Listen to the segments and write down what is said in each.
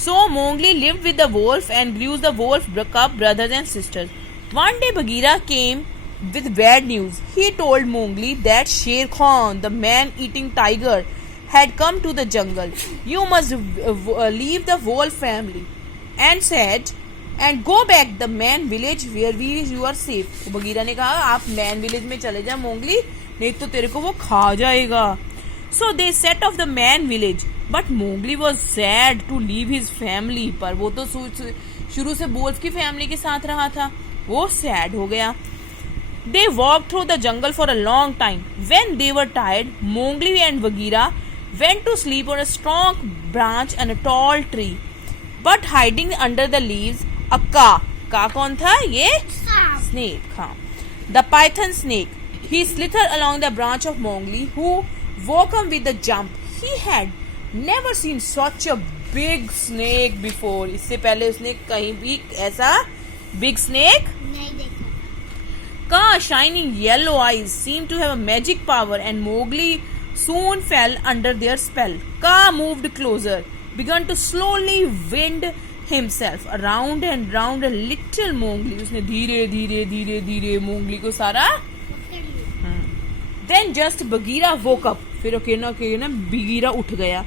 So Mowgli lived with the wolf and grew the wolf cub brothers and sisters. One day Bagheera came with bad news. He told Mowgli that Sher Khan, the man-eating tiger, had come to the jungle. You must leave the wolf family and said and go back the man village where you are safe. तो Bagheera ने कहा आप man village में चले जा मोंगली, नहीं तो तेरे को वो खा जाएगा. So they set off the man village, but Mowgli was sad to leave his family. पर वो तो शुरू से वोल्फ की फैमिली के साथ रहा था, वो sad हो गया. They walked through the jungle for a long time. When they were tired, Mowgli and Bagheera went to sleep on a strong branch and a tall tree. But hiding under the leaves, a का कौन था ये? Snake. हाँ. The python snake. He slithered along the branch of Mowgli, who woke up with a jump. He had never seen such a big snake before. इससे पहले उसने कहीं भी ऐसा big snake नहीं देखा. Ka shining yellow eyes seemed to have a magic power, and Mowgli soon fell under their spell. Ka moved closer, began to slowly wind himself around and round a little Mowgli. उसने धीरे धीरे धीरे धीरे Mowgli को सारा. Then just Bagheera woke up. फिर अकेला Bagheera उठ गया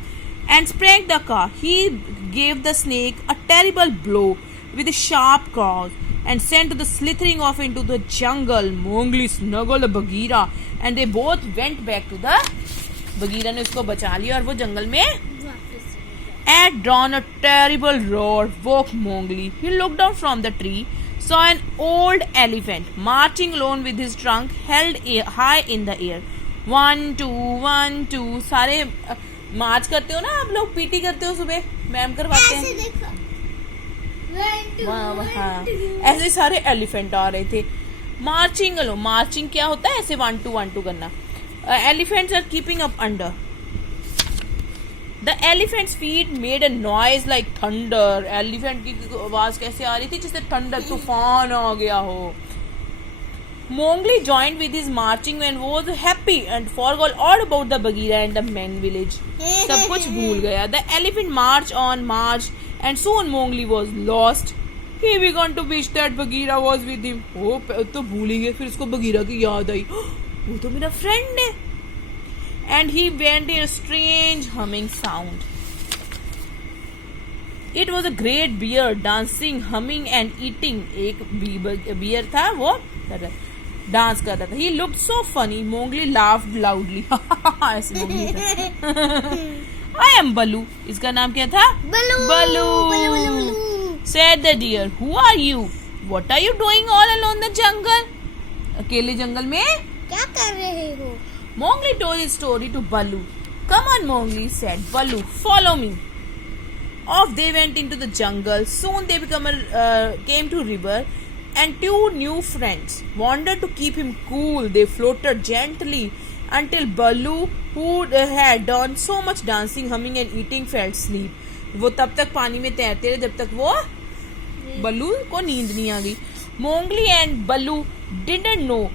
and sprang the car. He gave the snake a terrible blow with sharp claws and sent the slithering off into the jungle. Mowgli snuggled Bagheera and they both went back to the. Bagheera ने उसको बचा लिया और वो जंगल में. At dawn, a terrible roar woke Mowgli. He looked down from the tree, saw an old elephant marching alone with his trunk held high in the air. 1 2 1 2 सारे मार्च करते हो ना आप लोग, पीटी करते हो सुबह, मैम करवाते हैं. ऐसे सारे एलिफेंट आ रहे थे. मार्चिंग अलो, मार्चिंग क्या होता है? ऐसे 1 2 1 2 करना. Elephants are keeping up under. The elephant's feet made a noise like thunder. Elephant की आवाज कैसे आ रही थी? जैसे ठंडा तूफान आ गया हो. Mowgli joined with his marching and was happy and forgot all about the Bagheera and the man village. सब कुछ भूल गया. The elephant marched on, and soon Mowgli was lost. He began to wish that Bagheera was with him. वो तो भूल ही गया. फिर उसको बगीरा की याद आई. वो तो मेरा फ्रेंड है. And he went in a strange humming sound. It was a great bear dancing, humming and eating. एक bear था, वो डांस कर रहा था. He looked so funny. Mowgli laughed loudly. ऐसे Mowgli था. I am Baloo. इसका नाम क्या था? Baloo. Said the deer. Who are you? What are you doing all alone in the jungle? अकेले जंगल में क्या कर रहे हो? Mowgli told his story to Baloo. Come on, Mowgli said. Baloo, follow me. Off they went into the jungle. Soon they came to a river, and two new friends wanted to keep him cool. They floated gently until Baloo, who had done so much dancing, humming and eating, fell asleep. वो तब तक पानी में तैरते रहे जब तक वो बल्लू को नींद नहीं आ गई. Mowgli and Baloo didn't know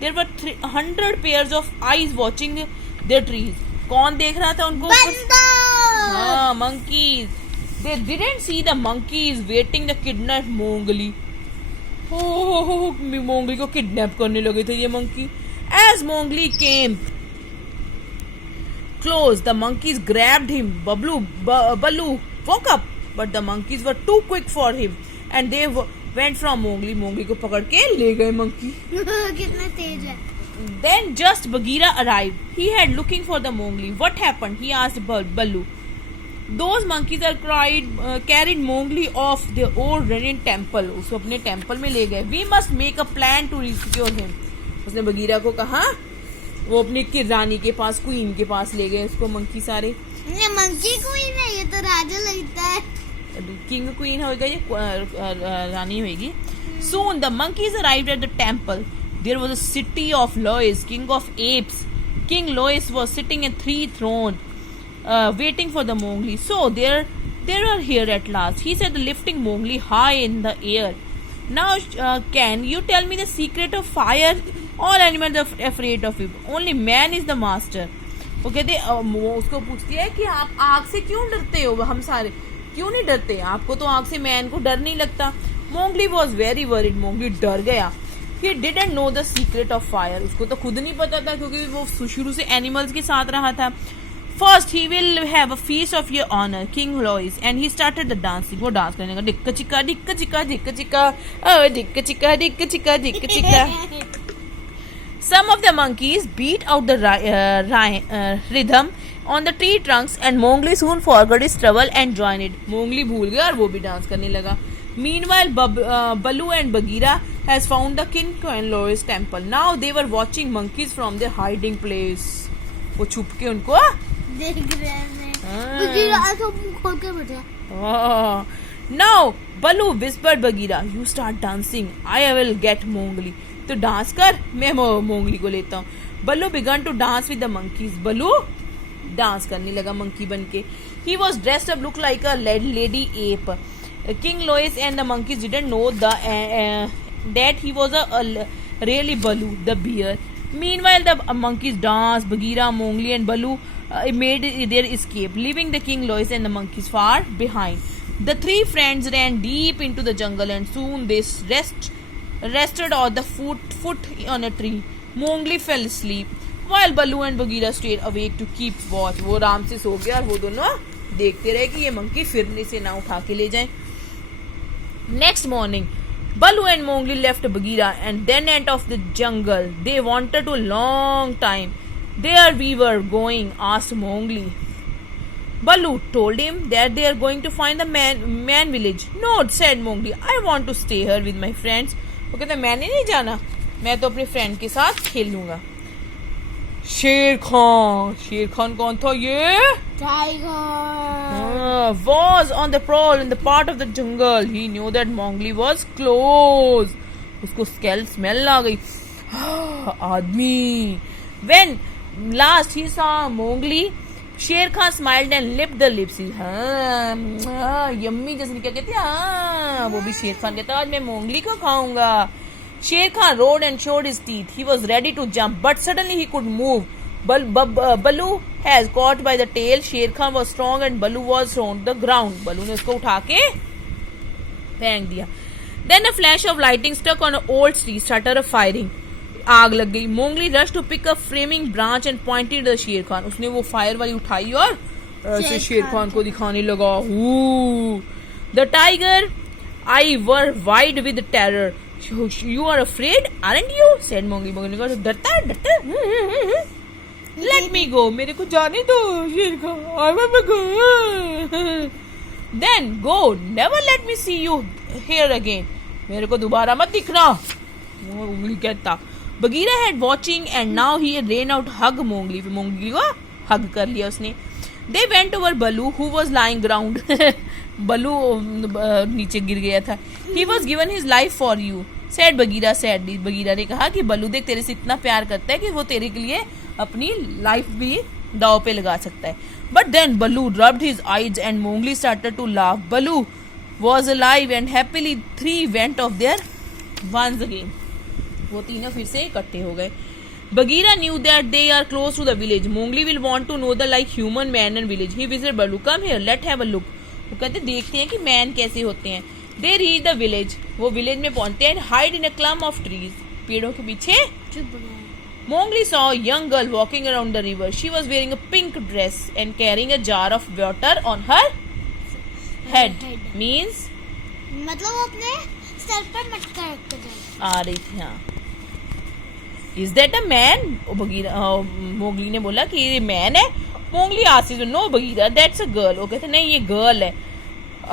there were 300 pairs of eyes watching their trees. कौन देख रहा था उनको? हाँ, monkeys. They didn't see the monkeys waiting to kidnap Mowgli. Mowgli को kidnap करने लगे थे ये monkey. As Mowgli came close, the monkeys grabbed him. Baloo woke up, but the monkeys were too quick for him, and they went from Mowgli. Mowgli को पकड़ के ले गए monkey. कितना तेज है. Then just Bagheera arrived. He had looking for the Mowgli. What happened? He asked Baloo. Those monkeys are carried Mowgli off their old running temple. उसको अपने temple में ले गए. We must make a plan to rescue him. उसने Bagheera को कहा. वो अपने की रानी के पास, क्वीन के पास ले गए उसको monkey सारे. ये monkey queen है, ये तो राजा लगता है. किंग क्वीन होगा ये, रानी होगी. Soon the monkeys arrived at the temple. There was a city of Lois, king of apes. King Lois was sitting in 3 thrones, waiting for the Mowgli. So they were here at last. He said, lifting Mowgli high in the air. Now, can you tell me the secret of fire? All animals are afraid of it. Only man is the master. वो कहते वो उसको पूछती है कि आप आग से क्यों डरते हो, हम सारे क्यों नहीं डरते, आपको तो आग से मैन को डर नहीं लगता। Mowgli was very worried, Mowgli डर गया। He didn't know the secret of fire, उसको तो खुद नहीं पता था क्योंकि वो शुरू से एनिमल्स के साथ रहा था। First he will have a feast of your honor, King Lois, and he started the dancing. वो डांस करने का डिक्का चिक्का डिक्का चिक्का डिक्का चिक्का डिक्का चिक्का डिक्का चिक्का डिक्का चिक्का। Some of the monkeys beat out the rhythm on the tree trunks and Mowgli soon forgot his trouble and joined it. Mowgli भूल गया और वो भी dance करने लगा। Meanwhile, Baloo and Bagheera has found the King and Lois temple. Now they were watching monkeys from their hiding place. वो छुप के उनको देख रहे हैं। बगीरा ऐसा मुंह खोल के बैठा। Now Baloo whispered Bagheera, "You start dancing. I will get Mowgli." तो डांस कर, मैं मोंगली को लेता हूँ। Baloo began to dance with the monkeys. Baloo dance करने लगा मंकी बन के। He was dressed up, looked like a lady ape. King Lois and the monkeys didn't know that he was a really Baloo, the bear. Meanwhile, the monkeys danced. Bagheera, Mowgli, and Baloo made their escape, leaving the King Lois and the monkeys far behind. The three friends ran deep into the jungle, and soon they rested on the foot on a tree. Mowgli fell asleep, while Baloo and Bagheera stayed awake to keep watch. वो आराम से सो गया और वो दोनों देखते रहे कि ये मंकी फिरने से ना उठा के ले जाए। Next morning, Baloo and Mowgli left Bagheera and then went off the jungle. They wanted a long time. There we were going, asked Mowgli. Baloo told him that they are going to find the man village. No, said Mowgli. I want to stay here with my friends. वो कहते मैंने नहीं जाना, मैं तो अपने friend के साथ खेल लूंगा। शेर खान कौन था ये? Tiger was on the prowl in the part of the jungle. He knew that Mowgli was close. उसको smell आ गई। आदमी। When last he saw Mowgli, Sher Khan smiled and licked the lips. Yummy जैसे क्या कहते हैं, वो भी शेर खान कहता आज मैं मोंगली को खाऊंगा। Sher Khan roared and showed his teeth. He was ready to jump, but suddenly he could move. Baloo has caught by the tail. Sher Khan was strong and Baloo was on the ground. Baloo ने उसको उठा के फेंक दिया। Then a flash of lightning struck on an old tree, started a firing. आग लग गई। Mowgli rushed to pick a flaming branch and pointed at Sher Khan. उसने वो फायर वाली उठाई और ऐसे शेर खान को दिखाने लगा। The tiger eye were wide with terror. You are afraid, aren't you? said Mowgli. Mowgli ने कहा डरता। Let me go. मेरे को जाने दो शेर Khan. I will go. Then go. Never let me see you here again. मेरे को दोबारा मत दिखना। Mowgli कहता। Bagheera had watching and now he ran out hug Mowgli. Mowgli को hug कर लिया उसने। They went over Baloo who was lying ground. Baloo नीचे गिर गया था। He was given his life for you, said Bagheera sadly. Bagheera ने कहा कि बलू देख तेरे से इतना प्यार करता है कि वो तेरे के लिए अपनी लाइफ भी दाव पे लगा सकता है। But then Baloo rubbed his eyes and Mowgli started to laugh. Baloo was alive and happily three went off there once again. वो तीनों फिर से इकट्ठे हो गए। Bagheera knew that they are close to the village. Mowgli will want to know the like human man and village. He visited Baloo. Come here, let's have a look. वो कहते देखते हैं कि मैन कैसे होते हैं। They reach the village. वो village में पहुंचते हैं। Hide in a clump of trees. पेड़ों के पीछे चुप रहे। Mowgli saw a young girl walking around the river. She was wearing a pink dress and carrying a jar of water on her head. Means मतलब वो अपने sir पर मटका रख के आ रही थी। हाँ। Is that a man? Mowgli ने बोला कि ये मैन है। Mowgli asked him, no Bagheera, that's a girl. वो कहते नहीं ये गर्ल है।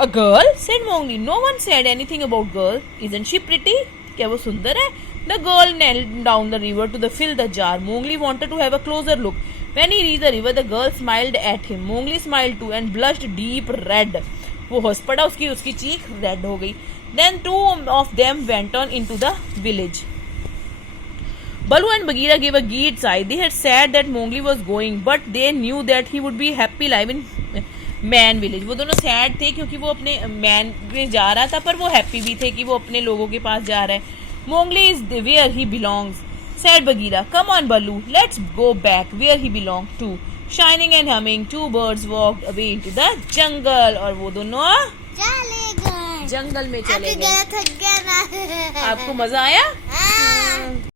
A girl? said Mowgli. No one said anything about girl. Isn't she pretty? क्या वो सुंदर है? The girl knelt down the river to fill the jar. Mowgli wanted to have a closer look. When he reached the river, the girl smiled at him. Mowgli smiled too and blushed deep red. वो हंस पड़ा, उसकी चीख red हो गई। Then two of them went on into the village. Baloo and Bagheera gave a great sigh. They had said that Mowgli was going, but they knew that he would be happy live in man village. वो दोनों sad थे क्योंकि वो अपने man में जा रहा था, पर वो हैप्पी भी थे कि वो अपने लोगों के पास जा रहा है। Mowgli is where he belongs, said Bagheera. Come on, Baloo, let's go back where he belongs to. Shining and humming two birds walked away into the jungle. और वो दोनों चले गए जंगल में आके चले गए। गला थक गया ना आपको मजा आया?